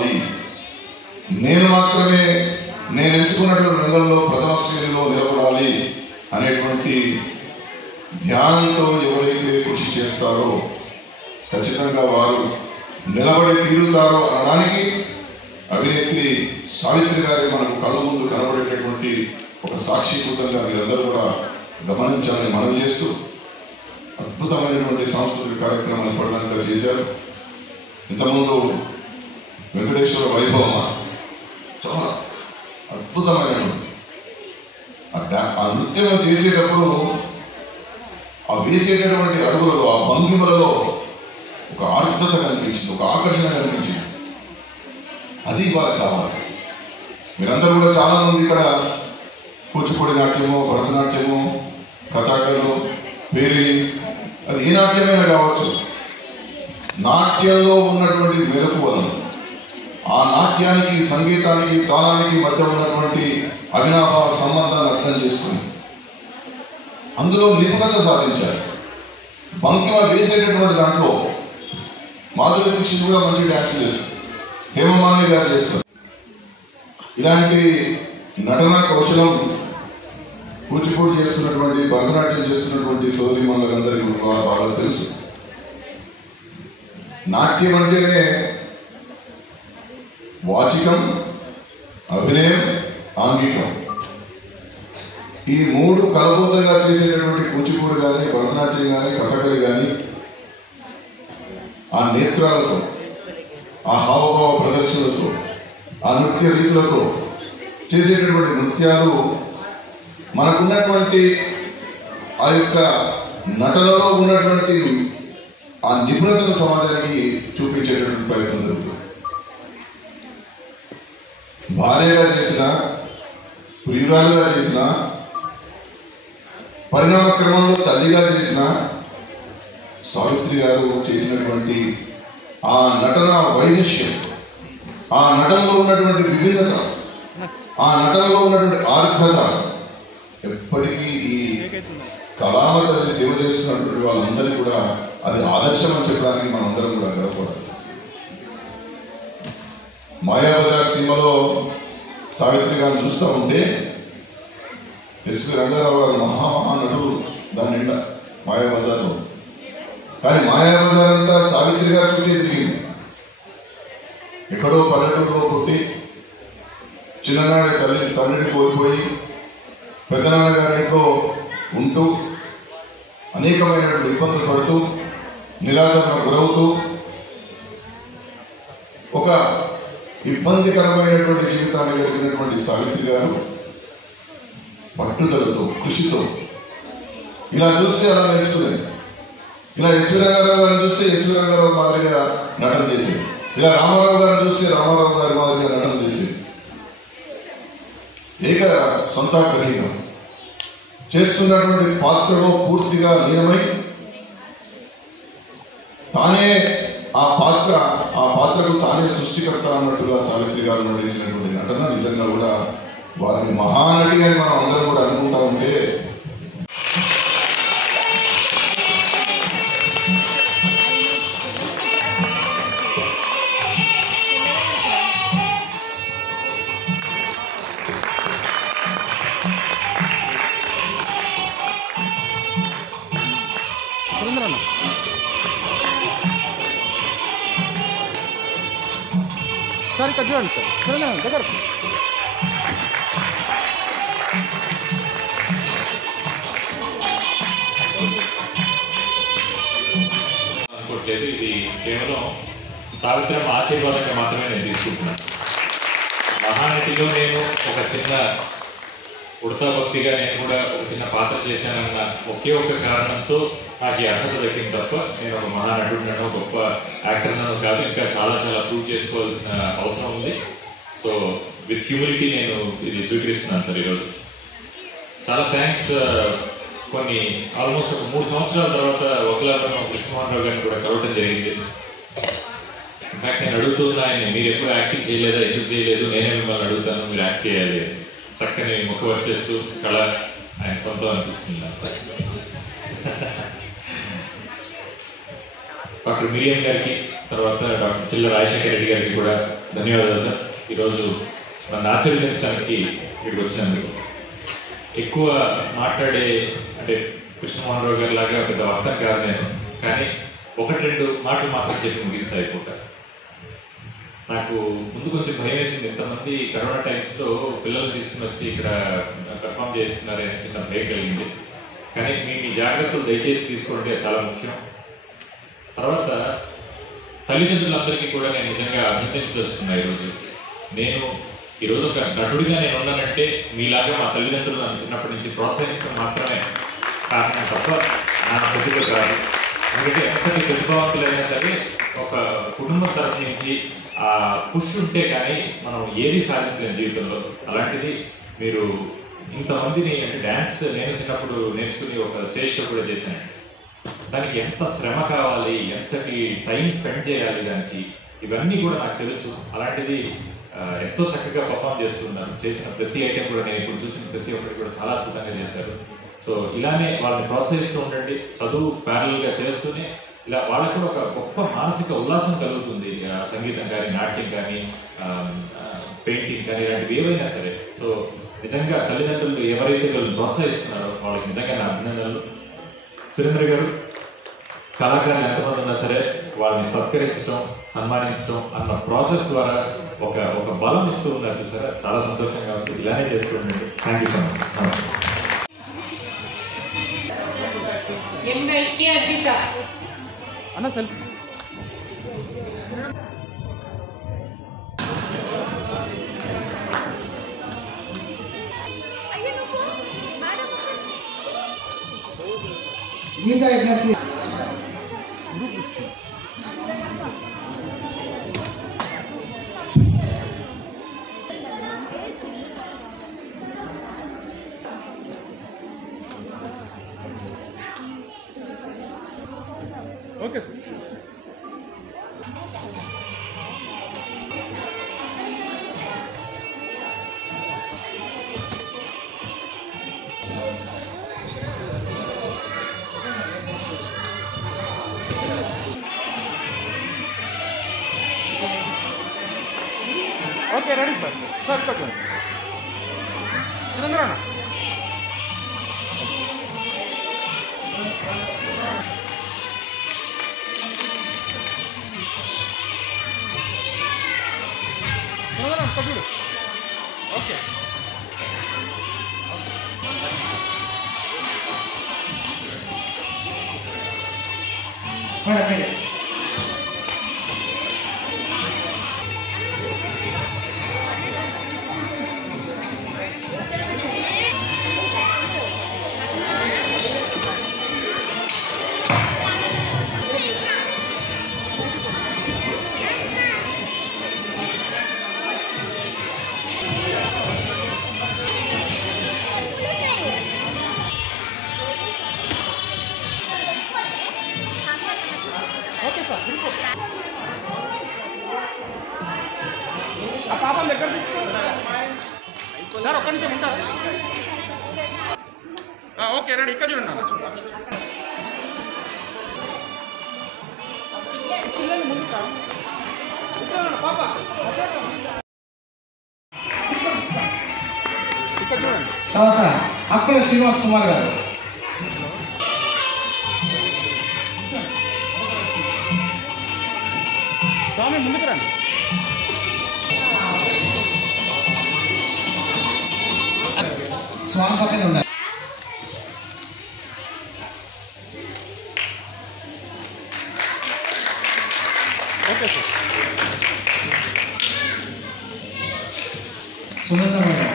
నిలబడాలి, నేను మాత్రమే నేను ఎంచుకున్నటువంటి రంగంలో ప్రథమ శ్రేణిలో నిలబడాలి అనేటువంటి ధ్యానంతో ఎవరైతే కృషి చేస్తారో ఖచ్చితంగా వారు నిలబడి తీరుతారో అనడానికి అభినేత్రి సావిత్రి గారి మనకు కళ్ళ ముందు కనబడేటటువంటి ఒక సాక్షికృతంగా మీరందరూ కూడా గమనించాలని మనం చేస్తూ అద్భుతమైనటువంటి సాంస్కృతిక కార్యక్రమాలు ఇప్పటిదాకా చేశారు. ఇంతకుముందు వెంకటేశ్వర వైభవం చాలా అద్భుతమైనటువంటి ఆ నృత్యం చేసేటప్పుడు ఆ వేసేటటువంటి అడుగులలో ఆ భంగిమలలో ఒక ఆర్ద్రత కనిపించింది, ఒక ఆకర్షణ కనిపించింది. అది వారికి కావాలి. మీరందరూ కూడా చాలా మంది ఇక్కడ కూచిపూడి నాట్యము, భరతనాట్యము, కథాకళలు, పేరిని, అది ఏ నాట్యమైనా కావచ్చు, నాట్యంలో ఉన్నటువంటి మెలకువలను, ఆ నాట్యానికి సంగీతానికి తాళానికి మధ్య ఉన్నటువంటి అవినాభావ సంబంధాన్ని అర్థం చేసుకుని అందులో నిపుణత సాధించారు. భంగిమ వేసేటటువంటి దాంట్లో మాధురి దీక్షిత్ కూడా మంచి డ్యాన్స్ చేస్తారు, హేమమాలిని గారు చేస్తారు. ఇలాంటి నటన కౌశలం కూచిపూడి చేస్తున్నటువంటి, భరతనాట్యం చేస్తున్నటువంటి సోదరి మనలందరికీ బాగా తెలుసు. నాట్యం అంటేనే వాచికం, అభినయం, ఆంగికం, ఈ మూడు కలబోతంగా చేసేటటువంటి కూచిపూడి కానీ, భరతనాట్యం కానీ, కథకళి కానీ ఆ నేత్రాలతో, ఆ హావభావ ప్రదర్శనలతో, ఆ నృత్య రీతులతో చేసేటటువంటి నృత్యాలు మనకున్నటువంటి ఆ యొక్క నటనలో ఉన్నటువంటి ఆ నిపుణతను సమాజానికి చూపించేటటువంటి ప్రయత్నం జరుగుతుంది. భార్యగా చేసిన, ప్రియురాలుగా చేసిన, పరిణామ క్రమంలో తల్లిగా చేసిన సావిత్రి గారు చేసినటువంటి ఆ నటన వైవిధ్యం, ఆ నటనలో ఉన్నటువంటి విభిన్నత, ఆ నటనలో ఉన్నటువంటి ఆర్ద్రత ఎప్పటికీ ఈ కళామతల్ని సేవ చేస్తున్నటువంటి వాళ్ళందరికీ కూడా అది ఆదర్శం అని చెప్పడానికి మనందరం కూడా గర్వపడాలి. మాయాబజార్ సినిమాలో సావిత్రి గారిని చూస్తూ ఉంటే ఎస్వి రంగారావు గారు మహానటుడు దాని నిండా మాయాబజార్లో. కానీ మాయాబజార్ అంతా సావిత్రి గారు చుట్టే తిరిగింది. ఎక్కడో పల్లెటూరులో పుట్టి చిన్ననాడే తల్లిని కోల్పోయి పెద్దనాన్నగారింట్లో ఉంటూ అనేకమైనటువంటి ఇబ్బందులు పడుతూ నిరాశకు గురవుతూ ఒక ఇబ్బందికరమైనటువంటి జీవితాన్ని గడిపినటువంటి సావిత్రి గారు పట్టుదలతో, కృషితో ఇలా చూస్తే అలా నేర్చుకునేది. ఇలా ఎస్వి రంగారావు గారిని చూస్తే ఎస్వి రంగారావు మాదిరిగా నటన చేసేది. ఇలా రామారావు గారిని చూస్తే రామారావు గారి మాదిరిగా నటన చేసేది. ఏక సొంతాగ్రహీన చేస్తున్నటువంటి పాత్రలో పూర్తిగా లీనమై తానే ఆ పాత్రకు తానే సృష్టికర్త అన్నట్టుగా సావిత్రి గారు నటించినటువంటి నటన నిజంగా కూడా వారిని మహానటి అని మనం అందరం కూడా అనుకుంటా ఉంటే సార్ ఇక్కడ చూడండి సార్, చూడండి దగ్గర అనుకోవట్లేదు. ఇది కేవలం సావిత్రమ్మ ఆశీర్వాదంగా మాత్రమే నేను తీసుకుంటున్నాను. మహానటిలో నేను ఒక చిన్న ఉడతా భక్తిగా నేను కూడా ఒక చిన్న పాత్ర చేశానన్న ఒకే ఒక కారణంతో నాకు ఈ అర్హత దక్కింది తప్ప నేను ఒక మహానటుడినో గొప్ప యాక్టర్నో కాదు. ఇంకా చాలా చాలా ప్రూవ్ చేసుకోవాల్సిన అవసరం ఉంది. సో విత్ హ్యూమిలిటీ నేను ఇది స్వీకరిస్తున్నాను సార్ ఈరోజు. చాలా థ్యాంక్స్. కొన్ని ఆల్మోస్ట్ ఒక 3 సంవత్సరాల తర్వాత ఒకలాగా కృష్ణమోహన్ రావు గారిని కూడా కలవటం జరిగింది. ఇన్ఫాక్ట్ నేను అడుగుతున్నా ఆయన, మీరు ఎప్పుడు యాక్టింగ్ చేయలేదా, ఎందుకు చేయలేదు, నేనే మిమ్మల్ని అడుగుతాను, మీరు యాక్ట్ చేయాలి. చక్కని ముఖ వచ్చేస్తూ కళ ఆయన సొంతం అనిపిస్తుంది. డాక్టర్ మిరియం గారికి, తర్వాత డాక్టర్ చిల్ల రాజశేఖర రెడ్డి గారికి కూడా ధన్యవాదాలు సార్. ఈరోజు నన్ను ఆశీర్వదించడానికి ఇక్కడికి వచ్చినందుకు. ఎక్కువ మాట్లాడే అంటే కృష్ణమోహన్ రావు గారి లాగా పెద్ద వక్తం కాదు నేను, కానీ 1-2 మాటలు మాత్రం చెప్పి ముగిస్తా అయిపోతాను. నాకు ముందు కొంచెం భయం వేసింది, ఇంతమంది కరోనా టైమ్స్లో పిల్లల్ని తీసుకుని వచ్చి ఇక్కడ పెర్ఫామ్ చేస్తున్నారని చిన్న భయం కలిగింది. కానీ మీ జాగ్రత్తలు దయచేసి తీసుకోండి, అది చాలా ముఖ్యం. తర్వాత తల్లిదండ్రులందరికీ కూడా నేను నిజంగా అభినందించదలుచుకున్నా. ఈరోజు ఒక నటుడిగా నేను ఉన్నానంటే మీలాగా మా తల్లిదండ్రులు నన్ను చిన్నప్పటి నుంచి ప్రోత్సహించడం మాత్రమే కారణం తప్ప నా ప్రతిభ కాదు. ఎందుకంటే ఎంతటి ప్రతిభావంతులైనా సరే ఒక కుటుంబం తరఫు నుంచి ఆ పుష్ ఉంటే కానీ మనం ఏది సాధించలేము జీవితంలో. అలాంటిది మీరు ఇంతమందిని అంటే డ్యాన్స్ నేను చిన్నప్పుడు నేర్చుకుని ఒక స్టేజ్ షో కూడా చేశాను. దానికి ఎంత శ్రమ కావాలి, ఎంతటి టైం స్పెండ్ చేయాలి దానికి, ఇవన్నీ కూడా నాకు తెలుసు. అలాంటిది ఎంతో చక్కగా పర్ఫామ్ చేస్తున్నారు. చేసిన ప్రతి ఐటెం కూడా నేను ఇప్పుడు చూసిన ప్రతి ఒక్కటి కూడా చాలా అద్భుతంగా చేశారు. సో ఇలానే వాళ్ళని ప్రోత్సహిస్తూ ఉండండి. చదువు ప్యారల్గా చేస్తూనే ఇలా వాళ్ళకు కూడా ఒక గొప్ప మానసిక ఉల్లాసం కలుగుతుంది. సంగీతం కానీ, నాట్యం కానీ, పెయింటింగ్ కానీ, ఇలాంటివి ఏవైనా సరే. సో నిజంగా తల్లిదండ్రులు ఎవరైతే వీళ్ళని ప్రోత్సహిస్తున్నారో వాళ్ళకి నిజంగా నా అభినందనలు. సురేంద్ర గారు, కళాకారులు ఎంతమంది ఉన్నా సరే వాళ్ళని సత్కరించడం, సన్మానించడం అన్న ప్రాసెస్ ద్వారా ఒక బలం ఇస్తూ ఉన్నారు చూసారా, చాలా సంతోషంగా ఉంది. ఇలానే చేస్తూ ఉండండి. Thank you so much. నమస్తే. అన్న selfie Geetha Yagnashri okay sir. Okay ready sir. Sir ఇక్కడ సురేంద్ర అన్న చూడు. Okay madam okay sir. ఆ పాపం దగ్గర తీసుకోండి సార్. ఒక్క నిమిషం ఉంటారు. Okay ready. ఇక్కడ చూడండి. పిల్లలు ముందు పాప ఇక్కడ చూడండి. తర్వాత అక్కడ శ్రీనివాస్ కుమార్ గారు. స్వామి ముందుకు రండి. స్వామి పక్కనే ఉండాలి. Okay sir. Sunanda madam.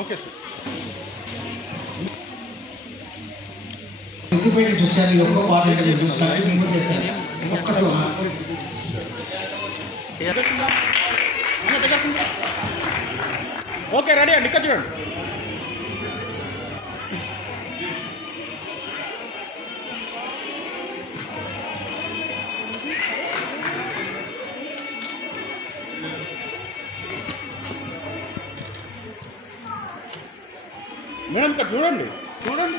Okay sir. Siddipet చూసారు. ఈ ఒక్క పాట అంటే మీరు చూస్తారు. ఇంకో చేస్తారు. ఒక్కటి ఓకే రెడీ అండి. ఇక్కడ చూడండి. ఇక్కడ చూడండి చూడండి.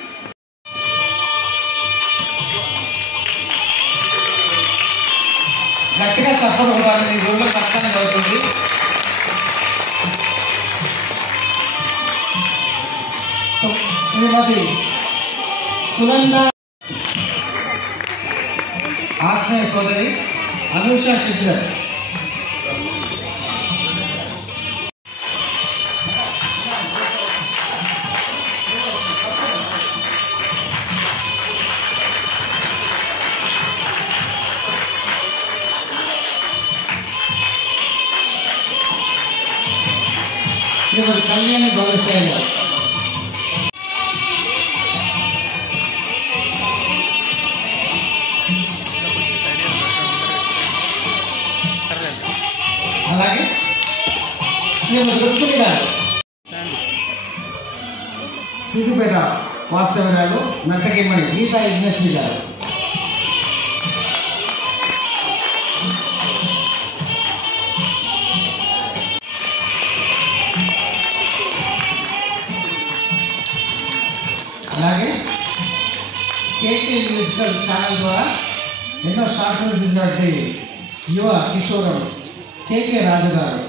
గట్టిగా చప్పలు కొట్టాలి, మీ ఊళ్ళో కష్టం అవుతుంది. శ్రీమతి సునంద ఆత్మీయ సోదరి అనూష శశిధర్. శ్రీమతి కళ్యాణి భవిష్య గారు. అలాగే శ్రీమతి రుక్మిణి గారు, సిద్దిపేట వాస్తవ్యురాలు నర్తకిమ్మడి గీతా యజ్ఞశ్రీ గారు. అలాగే కేకే మ్యూజికల్ ఛానల్ ద్వారా ఎన్నో షార్ట్ ఫిల్మ్స్ ఇచ్చినటువంటి యువ కిషోరుడు కేకే రాజు గారు.